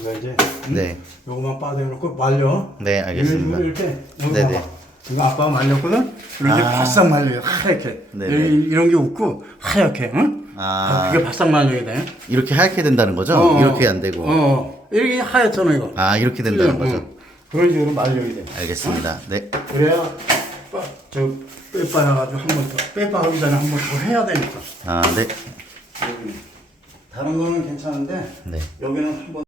이거 이제 음? 네. 요거만 빠져놓고 말려. 네, 알겠습니다. 이거 이렇게 네네. 네. 봐봐. 이거 아빠가 말렸거든. 이렇게 아. 바싹 말려요. 하얗게. 네네. 여기 네. 이런 게 없고 하얗게. 응? 아. 아. 그게 바싹 말려야 돼. 이렇게 하얗게 된다는 거죠? 어, 어. 이렇게 안 되고. 어. 어. 이렇게 하얗잖아 이거. 아, 이렇게 된다는 응, 거죠? 응. 그런 식으로 말려야 돼. 알겠습니다. 어? 네. 그래야 빠, 저 빼빠나가지고 한 번 더. 빼빠하기 전에 한 번 더 해야 되니까. 아, 네. 여기. 다른 거는 괜찮은데 네. 여기는 한번